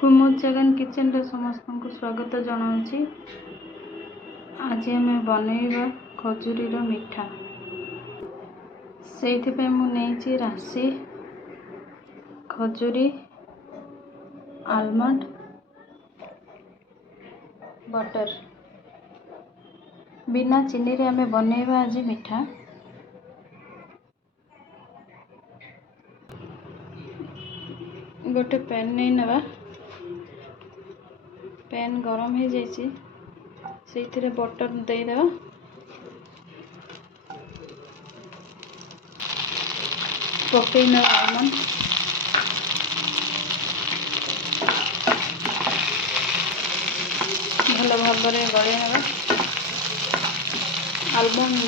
कुमुद Jagan kitchen रे समस्त को स्वागत जनाऊँगी। आज आम बनैबा खजूरी मिठा। से मुझे राशि खजूरी आलमंड बटर बिना चीनी रे आम बनैबा आज मिठा। गोटे पैन नहीं नवा। पैन गरम हो जाइए से बटर देदेवा। पकई ना आलमंड भल भाव गले ना। आलमंड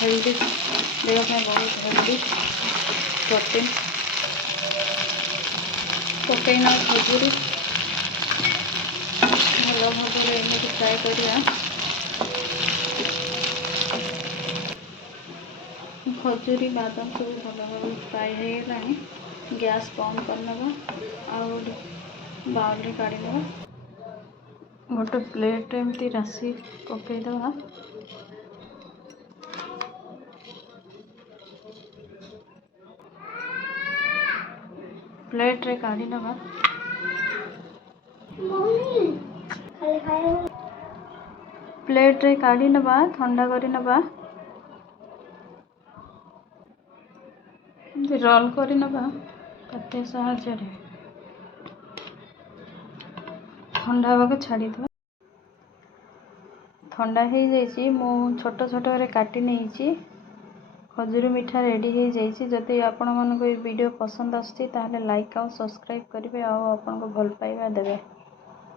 हेल्दी देह बहुत हेल्दी प्रोटीन। पकईना खजूरी भल भाव एमती फ्राए करिया। खजूरी बादाम सब भल भाव फ्राए हो गला। गैस बंद करनवा बाउल काढ़ी नवा। गोटे प्लेट एमती राशि पकईदवा। प्लेट रे काढ़ी नवा। प्लेट रे काढ़ी नवा ठंडा करी नवा। रोल करी नवा कते साहाଯ୍य ठंडा हवा छाड़ी दवा। ठंडा हो जाइए मु छोट छोट काटी नहीं। खजूरी मिठा रेडी हो जाइए। जदि आपण मन को वीडियो पसंद आसुची ताहले लाइक और सब्सक्राइब करेंगे और आपन को भल पाइबा देवे।